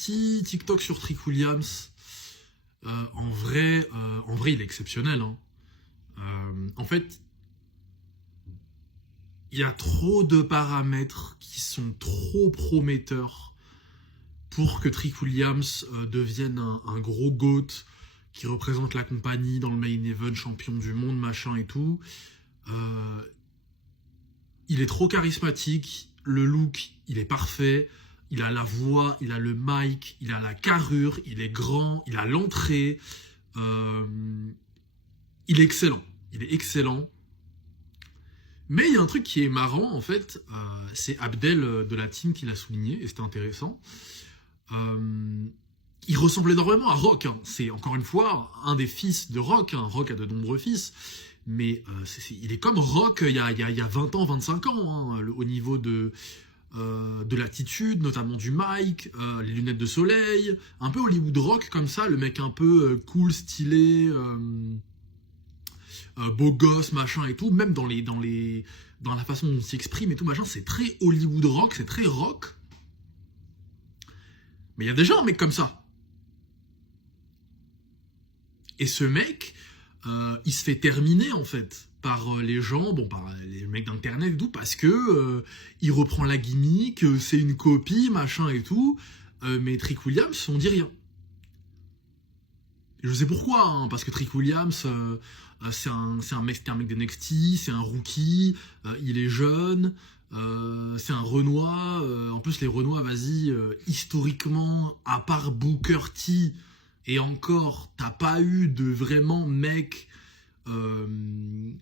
petit TikTok sur Trick Williams. En vrai, il est exceptionnel. Hein. En fait, il y a trop de paramètres qui sont trop prometteurs pour que Trick Williams devienne un gros GOAT qui représente la compagnie dans le main event, champion du monde, machin et tout. Il est trop charismatique, le look, il est parfait, il a la voix, il a le mic, il a la carrure, il est grand, il a l'entrée. Il est excellent, Mais il y a un truc qui est marrant, en fait, c'est Abdel de la team qui l'a souligné, et c'était intéressant. Il ressemble énormément à Rock. Hein. C'est, encore une fois, un des fils de Rock. Hein. Rock a de nombreux fils. Mais il est comme Rock il y a 20 ans, 25 ans, hein, au niveau de l'attitude, notamment du mic, les lunettes de soleil. Un peu Hollywood Rock, comme ça, le mec un peu cool, stylé... beau gosse, machin et tout, même dans la façon dont il s'exprime et tout, machin, c'est très Hollywood rock, c'est très rock. Mais il y a déjà un mec comme ça. Et ce mec, il se fait terminer, en fait, par les gens, par les mecs d'internet et tout, parce que il reprend la gimmick, c'est une copie, machin et tout, mais Trick Williams, on dit rien. Et je sais pourquoi, hein, parce que Trick Williams, c'est un mec d'NXT, c'est un rookie, il est jeune, c'est un Renoir. En plus, les Renois, vas-y, historiquement, à part Booker T, et encore, t'as pas eu de vraiment mec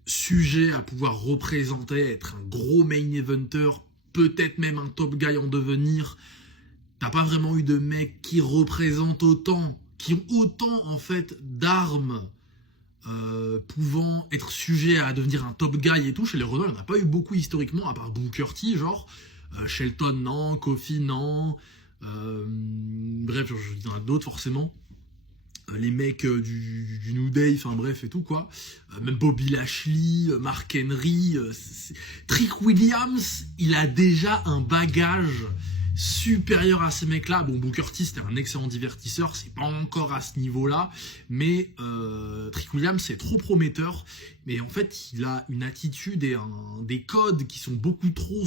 sujet à pouvoir représenter, être un gros main eventer, peut-être même un top guy en devenir. T'as pas vraiment eu de mecs qui représentent autant, qui ont autant en fait d'armes pouvant être sujets à devenir un top guy et tout. Chez les Renault, il n'y en a pas eu beaucoup historiquement, à part Booker T, genre. Shelton, non. Kofi, non. Bref, il y en a d'autres forcément. Les mecs du New Day, enfin bref et tout quoi. Même Bobby Lashley, Mark Henry. Trick Williams, il a déjà un bagage supérieur à ces mecs-là. Bon, Booker T, c'était un excellent divertisseur, c'est pas encore à ce niveau-là, mais Trick Williams, c'est trop prometteur. Mais en fait, il a une attitude et des codes qui sont beaucoup trop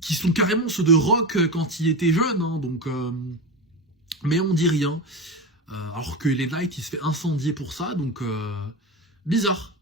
qui sont carrément ceux de Rock quand il était jeune, hein, donc... mais on dit rien. Alors que les Knights, il se fait incendier pour ça, donc bizarre.